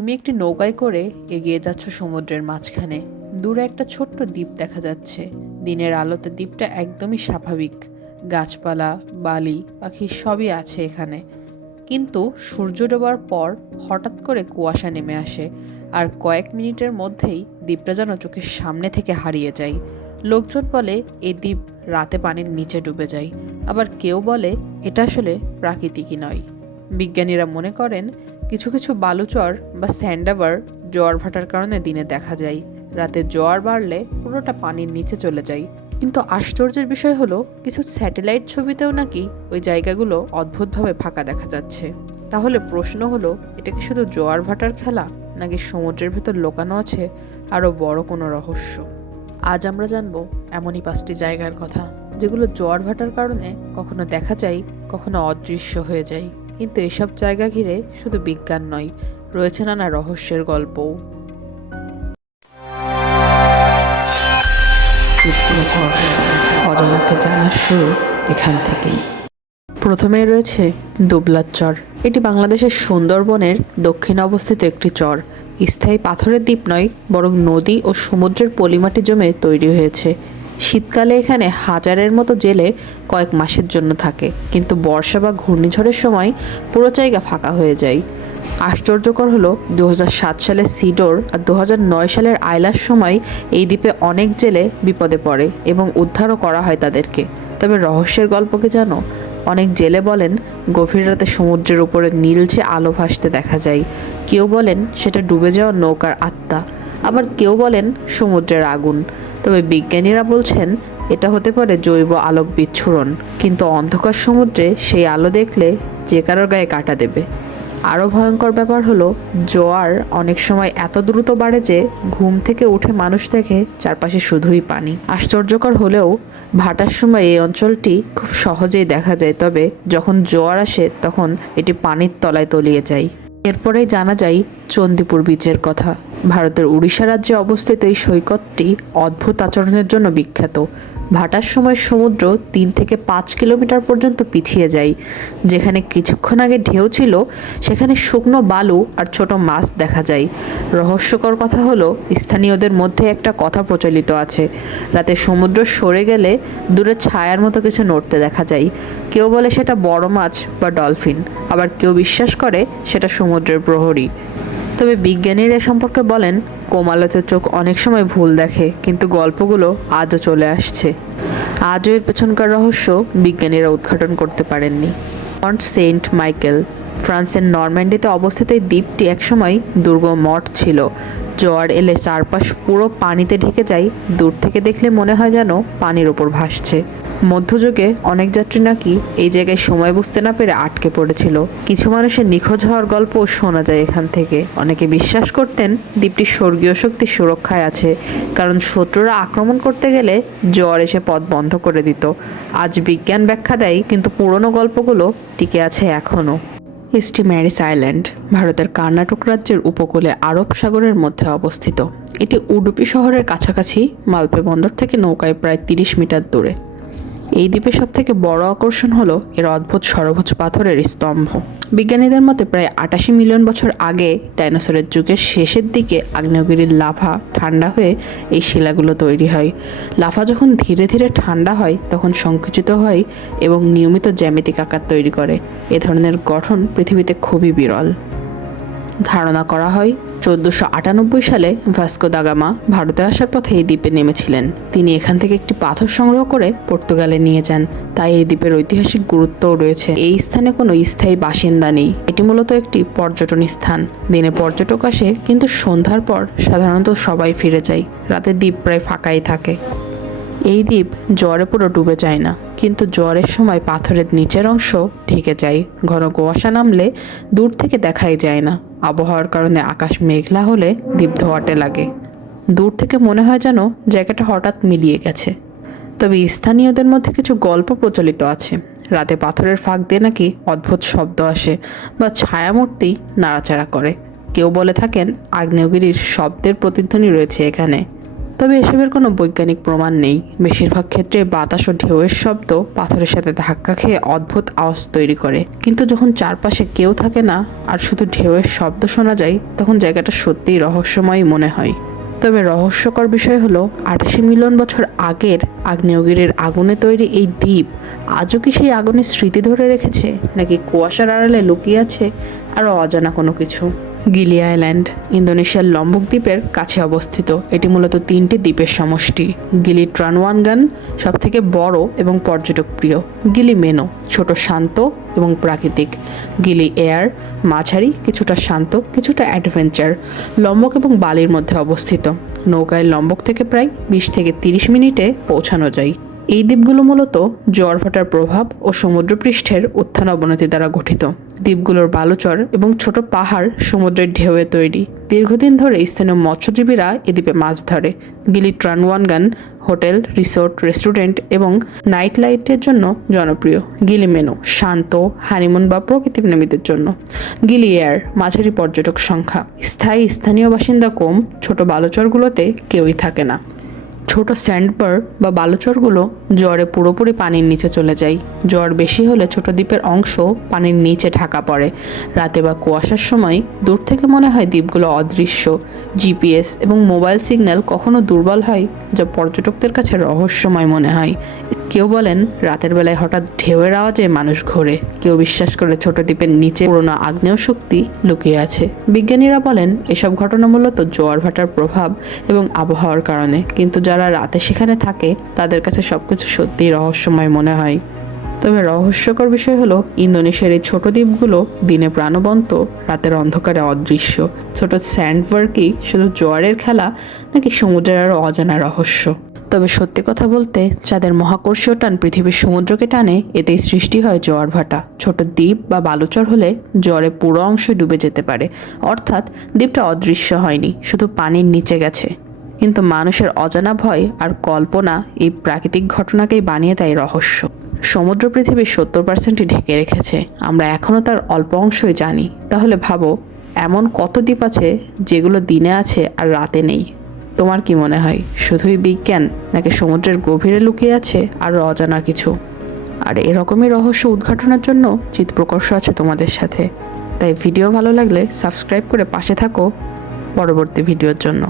তুমি একটি নৌকায় করে এগিয়ে যাচ্ছ সমুদ্রের মাঝখানে। দূরে একটা ছোট্ট দ্বীপ দেখা যাচ্ছে। দিনের আলোতে দ্বীপটা একদমই স্বাভাবিক। গাছপালা, বালি, পাখি সবই আছে এখানে। কিন্তু সূর্য ডোবার পর হঠাৎ করে কুয়াশা নেমে আসে, আর কয়েক মিনিটের মধ্যেই দ্বীপটা যেন চোখের সামনে থেকে হারিয়ে যায়। লোকজন বলে এই দ্বীপ রাতে পানির নিচে ডুবে যায়, আবার কেউ বলে এটা আসলে প্রাকৃতিকই নয়। বিজ্ঞানীরা মনে করেন কিছু কিছু বালুচর বা স্যান্ডাবার জোয়ার ভাটার কারণে দিনে দেখা যায়, রাতে জোয়ার বাড়লে পুরোটা পানির নিচে চলে যায়। কিন্তু আশ্চর্যের বিষয় হলো কিছু স্যাটেলাইট ছবিতেও নাকি ওই জায়গাগুলো অদ্ভুতভাবে ফাঁকা দেখা যাচ্ছে। তাহলে প্রশ্ন হলো, এটা কি শুধু জোয়ার ভাটার খেলা, নাকি সমুদ্রের ভেতর লুকানো আছে আরও বড় কোনো রহস্য? আজ আমরা জানবো এমনই 5টি জায়গার কথা, যেগুলো জোয়ার ভাটার কারণে কখনো দেখা যায়, কখনো অদৃশ্য হয়ে যায়। কিন্তু এসব জায়গা ঘিরে শুধু বিজ্ঞান নয়, রয়েছে নানা রহস্যের গল্পও। অজানাকে জানার শুরু এখান থেকেই। প্রথমেই রয়েছে দুবলার চর। এটি বাংলাদেশের সুন্দরবনের দক্ষিণে অবস্থিত একটি চর। স্থায়ী পাথরের দ্বীপ নয়, বরং নদী ও সমুদ্রের পলিমাটি জমে তৈরি হয়েছে। শীতকালে এখানে হাজারের মতো জেলে কয়েক মাসের জন্য থাকে, কিন্তু বর্ষা বা ঘূর্ণিঝড়ের সময় পুরো জায়গা ফাঁকা হয়ে যায়। আশ্চর্যকর হলো 2007 সালের সিডর আর 2009 সালের আইলার সময় এই দ্বীপে অনেক জেলে বিপদে পড়ে এবং উদ্ধারও করা হয় তাদেরকে। তবে রহস্যের গল্পকে জানো? অনেক জেলে বলেন গভীর রাতে সমুদ্রের উপরে নীলচে আলো ভাসতে দেখা যায়। কেউ বলেন সেটা ডুবে যাওয়া নৌকার আত্মা, আবার কেউ বলেন সমুদ্রের আগুন। তবে বিজ্ঞানীরা বলছেন এটা হতে পারে জৈব আলোক বিচ্ছুরণ, কিন্তু অন্ধকার সমুদ্রে সেই আলো দেখলে যে কারোর গায়ে কাঁটা দেবে। আরও ভয়ঙ্কর ব্যাপার হলো, জোয়ার অনেক সময় এত দ্রুত বাড়ে যে ঘুম থেকে উঠে মানুষ দেখে চারপাশে শুধুই পানি। আশ্চর্যকর হলেও ভাটার সময় এই অঞ্চলটি খুব সহজেই দেখা যায়, তবে যখন জোয়ার আসে তখন এটি পানির তলায় তলিয়ে যায়। এরপরেই জানা যায় চণ্ডীপুর বিচের কথা। ভারতের উড়িষ্যা রাজ্যে অবস্থিত এই সৈকতটি অদ্ভুত আচরণের জন্য বিখ্যাত। ভাটার সময় সমুদ্র 3 থেকে 5 কিলোমিটার পর্যন্ত পিছিয়ে যায়। যেখানে কিছুক্ষণ আগে ঢেউ ছিল, সেখানে শুকনো বালু আর ছোট মাছ দেখা যায়। রহস্যকর কথা হলো, স্থানীয়দের মধ্যে একটা কথা প্রচলিত আছে, রাতে সমুদ্র সরে গেলে দূরে ছায়ার মতো কিছু নড়তে দেখা যায়। কেউ বলে সেটা বড় মাছ বা ডলফিন, আবার কেউ বিশ্বাস করে সেটা সমুদ্রের প্রহরী। তবে বিজ্ঞানীরা এ সম্পর্কে বলেন কোমালোতে চোখ অনেক সময় ভুল দেখে, কিন্তু গল্পগুলো আজও চলে আসছে। আজও এর পেছনকার রহস্য বিজ্ঞানীরা উদ্ঘাটন করতে পারেননি। Mont Saint Michel. ফ্রান্সের নরম্যান্ডিতে অবস্থিত এই দ্বীপটি একসময় দুর্গম মঠ ছিল। জোয়ার এলে চারপাশ পুরো পানিতে ঢেকে যায়, দূর থেকে দেখলে মনে হয় যেন পানির ওপর ভাসছে। মধ্যযুগে অনেক যাত্রী নাকি এই জায়গায় সময় বুঝতে না পেরে আটকে পড়েছিল। কিছু মানুষের নিখোঁজ হওয়ার গল্পও শোনা যায় এখান থেকে। অনেকে বিশ্বাস করতেন দ্বীপটি স্বর্গীয় শক্তির সুরক্ষায় আছে, কারণ শত্রুরা আক্রমণ করতে গেলে জ্বর এসে পথ বন্ধ করে দিত। আজ বিজ্ঞান ব্যাখ্যা দেয়, কিন্তু পুরনো গল্পগুলো টিকে আছে এখনও। ইস্টি ম্যারিস আইল্যান্ড ভারতের কর্ণাটক রাজ্যের উপকূলে আরব সাগরের মধ্যে অবস্থিত। এটি উডুপি শহরের কাছাকাছি, মালপে বন্দর থেকে নৌকায় প্রায় 30 মিটার দূরে। এই দ্বীপের সবথেকে বড় আকর্ষণ হলো এর অদ্ভুত সরভুজ পাথরের স্তম্ভ। বিজ্ঞানীদের মতে প্রায় 88 মিলিয়ন বছর আগে ডাইনোসরের যুগের শেষের দিকে আগ্নেয়গিরির লাভা ঠান্ডা হয়ে এই শিলাগুলো তৈরি হয়। লাভা যখন ধীরে ধীরে ঠান্ডা হয় তখন সংকুচিত হয় এবং নিয়মিত জ্যামিতিক আকার তৈরি করে। এ ধরনের গঠন পৃথিবীতে খুবই বিরল। ধারণা করা হয় 1498 সালে ভাস্কো দা গামা ভারতে আসার পথে এই দ্বীপে নেমেছিলেন। তিনি এখান থেকে একটি পাথর সংগ্রহ করে পর্তুগালে নিয়ে যান, তাই এই দ্বীপের ঐতিহাসিক গুরুত্বও রয়েছে। এই স্থানে কোনো স্থায়ী বাসিন্দা নেই, এটি মূলত একটি পর্যটন স্থান। দিনে পর্যটক আসে, কিন্তু সন্ধ্যার পর সাধারণত সবাই ফিরে যায়। রাতে দ্বীপ প্রায় ফাঁকাই থাকে। এই দ্বীপ জ্বরে পুরো ডুবে যায় না, কিন্তু জ্বরের সময় পাথরের নিচের অংশ ঢেকে যায়। ঘন কুয়াশা নামলে দূর থেকে দেখাই যায় না। আবহাওয়ার কারণে আকাশ মেঘলা হলে দ্বীপ ধোঁয়াটে লাগে। দূর থেকে মনে হয় যেন জায়গাটা হঠাৎ মিলিয়ে গেছে। তবে স্থানীয়দের মধ্যে কিছু গল্প প্রচলিত আছে। রাতে পাথরের ফাঁক দিয়ে নাকি অদ্ভুত শব্দ আসে বা ছায়ামূর্তি নাড়াচাড়া করে। কেউ বলে থাকেন আগ্নেয়গিরির শব্দের প্রতিধ্বনি রয়েছে এখানে। তবে এসবের কোনো বৈজ্ঞানিক প্রমাণ নেই। বেশিরভাগ ক্ষেত্রে বাতাস ও ঢেউয়ের শব্দ পাথরের সাথে ধাক্কা খেয়ে অদ্ভুত আওয়াজ তৈরি করে, কিন্তু যখন চারপাশে কেউ থাকে না আর শুধু ঢেউয়ের শব্দ শোনা যায়, তখন জায়গাটা সত্যিই রহস্যময় মনে হয়। তবে রহস্যকর বিষয় হলো ৮৮ মিলিয়ন বছর আগের আগ্নেয়গিরির আগুনে তৈরি এই দ্বীপ আজও কি সেই আগুনের স্মৃতি ধরে রেখেছে, নাকি কুয়াশার আড়ালে লুকিয়ে আছে আরও অজানা কোনো কিছু। গিলি আইল্যান্ড ইন্দোনেশিয়ার লম্বক দ্বীপের কাছে অবস্থিত। এটি মূলত ৩টি দ্বীপের সমষ্টি। গিলি ট্রানুয়ানগান সবথেকে বড় এবং পর্যটক প্রিয়। গিলি মেনো ছোট, শান্ত এবং প্রাকৃতিক। গিলি এয়ার মাঝারি, কিছুটা শান্ত কিছুটা অ্যাডভেঞ্চার। লম্বক এবং বালির মধ্যে অবস্থিত। নৌকায় লম্বক থেকে প্রায় ২০ থেকে ৩০ মিনিটে পৌঁছানো যায়। এই দ্বীপগুলো মূলত জোয়ার ভাটার প্রভাব ও সমুদ্রপৃষ্ঠের উত্থান অবনতি দ্বারা গঠিত। দ্বীপগুলোর বালুচর এবং ছোট পাহাড় সমুদ্রের ঢেউয়ে তৈরি। দীর্ঘদিন ধরে স্থানীয় মৎস্যজীবীরা এ দ্বীপে মাছ ধরে। গিলি ট্রানুয়ানগান হোটেল, রিসোর্ট, রেস্টুরেন্ট এবং নাইট লাইটের জন্য জনপ্রিয়। গিলি মেনো শান্ত, হানিমুন বা প্রকৃতিপ্রেমীদের জন্য। গিলি এয়ার মাঝারি পর্যটক সংখ্যা, স্থানীয় বাসিন্দা কম, ছোট বালুচরগুলোতে কেউই থাকে না। ছোট স্যান্ডবার বা বালুচরগুলো জোয়ারে পুরোপুরি পানির নিচে চলে যায়। জোয়ার বেশি হলে ছোট দ্বীপের অংশ পানির নিচে ঢাকা পড়ে। রাতে বা কুয়াশার সময় দূর থেকে মনে হয় দ্বীপগুলো অদৃশ্য। জিপিএস এবং মোবাইল সিগন্যাল কখনো দুর্বল হয়, যা পর্যটকদের কাছে রহস্যময় মনে হয়। কেউ বলেন রাতের বেলায় হঠাৎ ঢেউয়ের আওয়াজে মানুষ ঘোরে। কেউ বিশ্বাস করে ছোট দ্বীপের নিচে পুরনো আগ্নেয় শক্তি লুকিয়ে আছে। বিজ্ঞানীরা বলেন এসব ঘটনা মূলত জোয়ার ভাটার প্রভাব এবং আবহাওয়ার কারণে, কিন্তু যারা রাতে সেখানে থাকে তাদের কাছে সবকিছু সত্যিই রহস্যময় মনে হয়। তবে রহস্যকর বিষয় হলো ইন্দোনেশিয়ার এই ছোট দ্বীপগুলো দিনে প্রাণবন্ত, রাতের অন্ধকারে অদৃশ্য। ছোট স্যান্ডবার কি শুধু জোয়ারের খেলা, নাকি সমুদ্রের আরও অজানা রহস্য? তবে সত্যি কথা বলতে, যাদের মহাকর্ষীয় টান পৃথিবীর সমুদ্রকে টানে, এতেই সৃষ্টি হয় জোয়ার ভাটা। ছোট দ্বীপ বা বালুচর হলে জোয়ারে পুরো অংশ ডুবে যেতে পারে, অর্থাৎ দ্বীপটা অদৃশ্য হয়নি, শুধু পানির নিচে গেছে। কিন্তু মানুষের অজানা ভয় আর কল্পনা এই প্রাকৃতিক ঘটনাকেই বানিয়ে দেয় রহস্য। সমুদ্র পৃথিবীর ৭০% ঢেকে রেখেছে, আমরা এখনও তার অল্প অংশই জানি। তাহলে ভাবো, এমন কত দ্বীপ আছে যেগুলো দিনে আছে আর রাতে নেই। তোমার কি মনে হয়, শুধুই বিজ্ঞান, নাকি সমুদ্রের গভীরে লুকিয়ে আছে আরও অজানা কিছু? আর এরকমই রহস্য উদ্ঘাটনের জন্য চিৎপ্রকর্ষ আছে তোমাদের সাথে। তাই ভিডিও ভালো লাগলে সাবস্ক্রাইব করে পাশে থাকো পরবর্তী ভিডিওর জন্য।